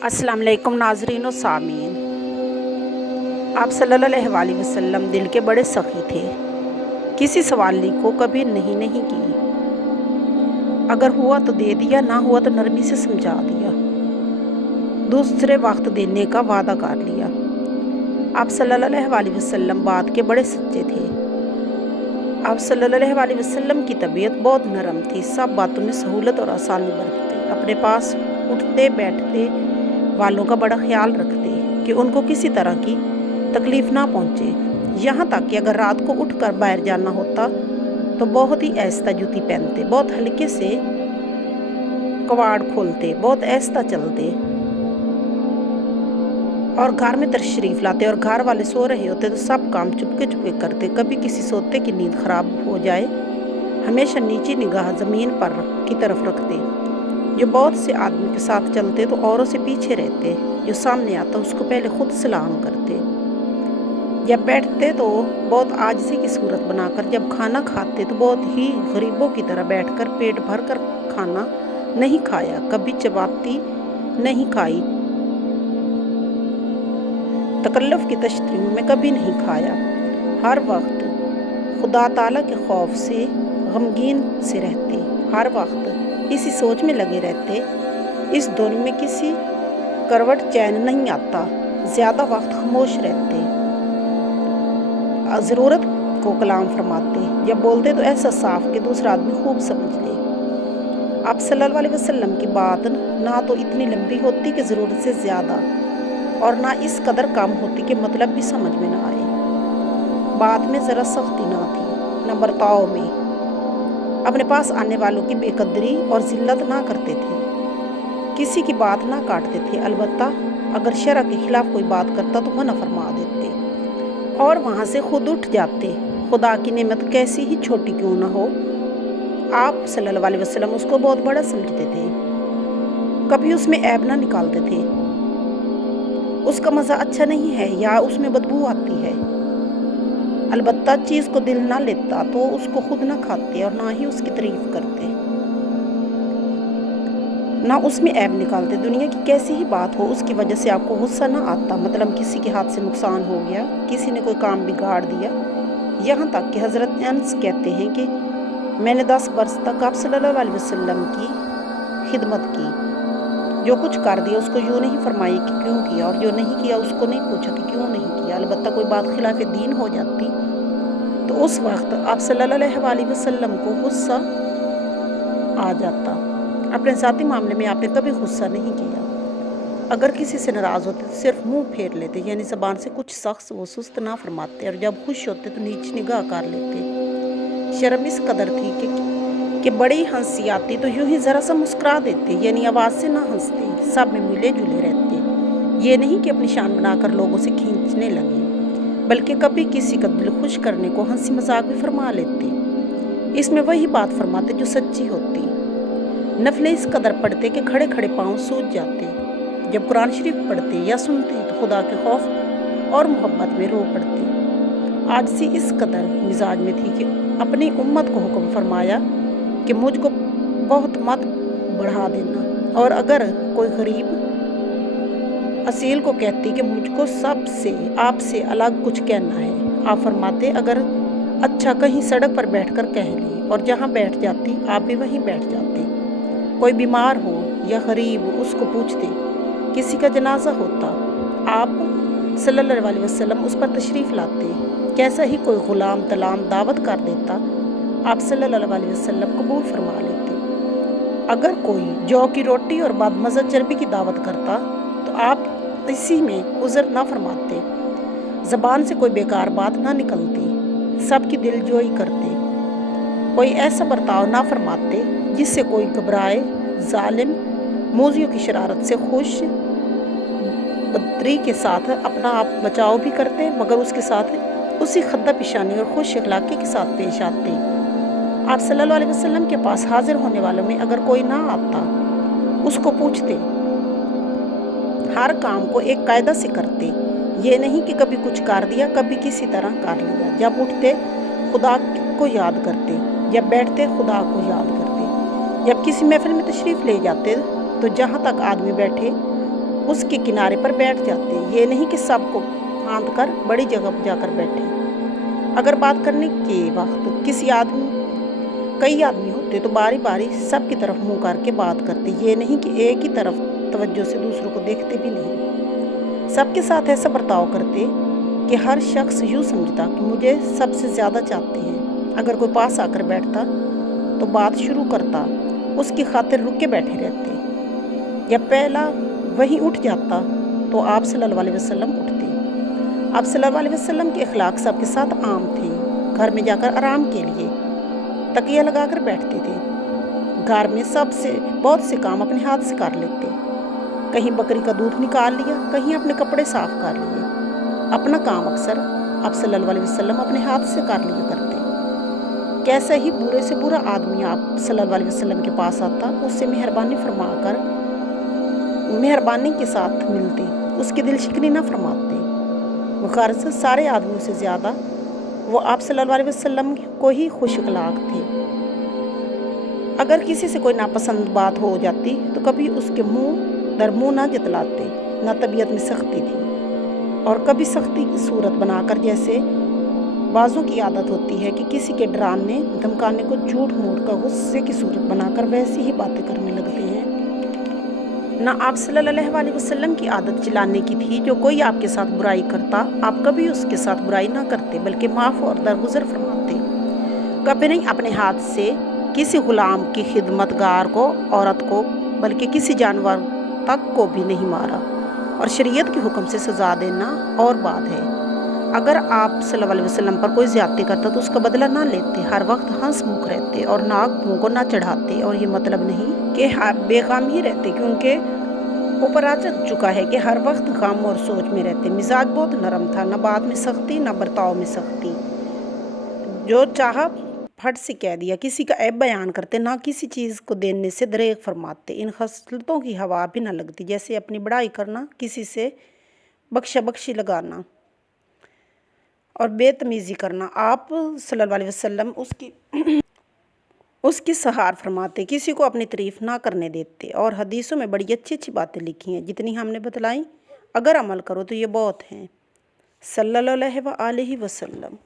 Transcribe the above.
अस्सलाम वालेकुम नाज़रीन व सामीन। आप सल्लल्लाहु अलैहि वसल्लम दिल के बड़े सख़ी थे। किसी सवाली को कभी नहीं नहीं की। अगर हुआ तो दे दिया, ना हुआ तो नरमी से समझा दिया, दूसरे वक्त देने का वादा कर लिया। आप सल्लल्लाहु अलैहि वसल्लम बात के बड़े सच्चे थे। आप सल्लल्लाहु अलैहि वसल्लम की तबीयत बहुत नरम थी। सब बातों में सहूलत और आसानी बरतते, अपने पास उठते बैठते वालों का बड़ा ख्याल रखते कि उनको किसी तरह की तकलीफ़ ना पहुँचे। यहाँ तक कि अगर रात को उठकर बाहर जाना होता तो बहुत ही आहिस्ता जूती पहनते, बहुत हल्के से कबाड़ खोलते, बहुत आहिस्ता चलते और घर में तशरीफ़ लाते। और घर वाले सो रहे होते तो सब काम चुपके चुपके करते। कभी किसी सोते की नींद खराब हो जाए, हमेशा नीची निगाह ज़मीन पर की तरफ रखते। जो बहुत से आदमी के साथ चलते तो औरों से पीछे रहते, जो सामने आता उसको पहले खुद सलाम करते। जब बैठते तो बहुत आजिज़ी की सूरत बनाकर, जब खाना खाते तो बहुत ही गरीबों की तरह बैठकर पेट भर कर खाना नहीं खाया, कभी चपाती नहीं खाई, तकल्लुफ़ की तशरीह में कभी नहीं खाया। हर वक्त खुदा ताला के खौफ से गमगीन से रहते, हर वक्त इसी सोच में लगे रहते, इस दुनिया में किसी करवट चैन नहीं आता। ज़्यादा वक्त खामोश रहते, ज़रूरत को कलाम फरमाते, जब बोलते तो ऐसा साफ कि दूसरा आदमी खूब समझ ले। आप सल्लल्लाहु अलैहि वसल्लम की बात ना तो इतनी लंबी होती कि ज़रूरत से ज़्यादा, और ना इस कदर कम होती कि मतलब भी समझ में ना आए। बात में ज़रा सख्ती ना थी, न बर्ताव में। अपने पास आने वालों की बेकदरी और जिल्लत ना करते थे, किसी की बात ना काटते थे। अलबत्ता अगर शरअ के खिलाफ कोई बात करता तो मना फरमा देते और वहाँ से खुद उठ जाते। खुदा की नेमत कैसी ही छोटी क्यों ना हो, आप सल्लल्लाहु अलैहि वसल्लम उसको बहुत बड़ा समझते थे। कभी उसमें ऐब ना निकालते थे। उसका मज़ा अच्छा नहीं है या उसमें बदबू आती है, अलबत्ता चीज़ को दिल ना लेता तो उसको खुद ना खाते और ना ही उसकी तारीफ़ करते, ना उसमें ऐब निकालते। दुनिया की कैसी ही बात हो, उसकी वजह से आपको गुस्सा ना आता। मतलब किसी के हाथ से नुकसान हो गया, किसी ने कोई काम बिगाड़ दिया। यहाँ तक कि हज़रत अनस कहते हैं कि मैंने 10 बरस तक आप सल्लल्लाहु अलैहि वसल्लम की खिदमत की। जो कुछ कर दिया उसको यूँ नहीं फरमाई कि क्यों किया, और जो नहीं किया उसको नहीं पूछा कि क्यों नहीं किया। अलबत्ता कोई बात खिलाफ दीन हो जाती तो उस वक्त आप सल्लल्लाहु अलैहि वसल्लम को गुस्सा आ जाता। अपने ज़ाती मामले में आपने कभी गुस्सा नहीं किया। अगर किसी से नाराज़ होते तो सिर्फ मुंह फेर लेते, यानी ज़बान से कुछ सख्त व सुस्त ना फरमाते, और जब खुश होते तो नीच निगाह कर लेते। शर्म इस कदर थी कि बड़ी हंसी आती तो यूं ही ज़रा सा मुस्कुरा देते, यानी आवाज़ से ना हंसते, सब में मिले जुले रहते। ये नहीं कि अपनी शान बनाकर लोगों से खींचने लगे, बल्कि कभी किसी का दिल खुश करने को हंसी मजाक भी फरमा लेते। इसमें वही बात फरमाते जो सच्ची होती। नफलें इस कदर पढ़ते कि खड़े खड़े पाँव सूज जाते। जब कुरान शरीफ पढ़ते या सुनते तो खुदा के खौफ और मोहब्बत में रो पड़ते। आजिज़ी इस कदर मिजाज में थी कि अपनी उम्मत को हुक्म फरमाया कि मुझको बहुत मत बढ़ा देना, और अगर कोई गरीब असील को कहती कि मुझको सबसे आपसे अलग कुछ कहना है, आप फरमाते अगर अच्छा कहीं सड़क पर बैठकर कह ले, और जहाँ बैठ जाती आप भी वहीं बैठ जाते। कोई बीमार हो या गरीब उसको पूछते, किसी का जनाजा होता आप सल्लल्लाहु अलैहि वसल्लम उस पर तशरीफ़ लाते। कैसा ही कोई ग़ुलाम तलाम दावत कर देता, आप सल्लल्लाहु अलैहि वसल्लम कबूल फरमा लेते। अगर कोई जौ की रोटी और बाद मज़ा चर्बी की दावत करता तो आप इसी में उज़र ना फरमाते। ज़बान से कोई बेकार बात ना निकलती, सबकी दिलजोई करते। कोई ऐसा बर्ताव ना फरमाते जिससे कोई घबराए। जालिम मूजियों की शरारत से खुश बदरी के साथ अपना आप बचाव भी करते, मगर उसके साथ उसी खद्दा पेशानी और खुश अखलाक़ी के साथ पेश आते। आप सल्लल्लाहु अलैहि वसल्लम के पास हाजिर होने वालों में अगर कोई ना आता उसको पूछते, हर काम को एक कायदा से करते। ये नहीं कि कभी कुछ कर दिया कभी किसी तरह कर लिया। जब उठते खुदा को याद करते, जब बैठते खुदा को याद करते, जब किसी महफिल में तशरीफ़ ले जाते तो जहाँ तक आदमी बैठे उसके किनारे पर बैठ जाते। ये नहीं कि सबको फांद कर बड़ी जगह पर जाकर बैठे। अगर बात करने के वक्त कई आदमी होते तो बारी बारी सबकी तरफ मुंह करके बात करते। ये नहीं कि एक ही तरफ तवज्जो से दूसरों को देखते भी नहीं। सबके साथ ऐसा बर्ताव करते कि हर शख्स यूँ समझता कि मुझे सबसे ज़्यादा चाहते हैं। अगर कोई पास आकर बैठता तो बात शुरू करता, उसकी खातिर रुक के बैठे रहते। या पहला वहीं उठ जाता तो आप सल्लल्लाहु अलैहि वसल्लम उठते। आप सल्लल्लाहु अलैहि वसल्लम के अखलाक सबके साथ आम थे। घर में जाकर आराम के लिए तकिया लगाकर बैठते थे। घर में बहुत से काम अपने हाथ से कर लेते। कहीं बकरी का दूध निकाल लिया, कहीं अपने कपड़े साफ कर लिए। अपना काम अक्सर आप सल्लल्लाहु अलैहि वसल्लम अपने हाथ से कर लिया करते। कैसा ही बुरे से बुरा आदमी आप सल्लल्लाहु अलैहि वसल्लम के पास आता, उससे मेहरबानी के साथ मिलते, उसकी दिल शिकनी न फरमाते। गर्ज सारे आदमियों से ज़्यादा वो आप सल्लल्लाहु अलैहि वसल्लम को ही खुश अखलाक थे। अगर किसी से कोई नापसंद बात हो जाती तो कभी उसके मुंह दर मुंह ना जतलाते, ना तबीयत में सख्ती थी। और कभी सख्ती की सूरत बनाकर, जैसे बाज़ों की आदत होती है कि किसी के डराने धमकाने को झूठ मूठ का गुस्से की सूरत बनाकर वैसी ही बातें करने लगते हैं। ना आप सल्लल्लाहु अलैहि वसल्लम की आदत चिल्लाने की थी। जो कोई आपके साथ बुराई करता, आप कभी उसके साथ बुराई ना करते, बल्कि माफ़ और दरगुजर फरमाते। कभी नहीं अपने हाथ से किसी गुलाम की खिदमतगार को, औरत को, बल्कि किसी जानवर तक को भी नहीं मारा। और शरीयत के हुक्म से सज़ा देना और बात है। अगर आप सल्लल्लाहु अलैहि वसल्लम पर कोई ज़्यादती करता तो उसका बदला ना लेते। हर वक्त हंसमुख रहते और नाक मुँह को ना चढ़ाते। और ये मतलब नहीं कि बेगम ही रहते, क्योंकि ऊपर आ चुका है कि हर वक्त गम और सोच में रहते। मिजाज बहुत नरम था, न बात में सख्ती न बर्ताव में सख्ती। जो चाहा फट से कह दिया। किसी का ऐब बयान करते, ना किसी चीज़ को देने से दरेग फरमाते। इन खसलतों की हवा भी न लगती, जैसे अपनी बड़ाई करना, किसी से बख्शी लगाना और बेतमीज़ी करना। आप सल्लल्लाहु अलैहि वसल्लम उसकी सहार फरमाते, किसी को अपनी तारीफ़ ना करने देते। और हदीसों में बड़ी अच्छी अच्छी बातें लिखी हैं, जितनी हमने बतलाई अगर अमल करो तो ये बहुत हैं। सल्लल्लाहु अलैहि वसल्लम।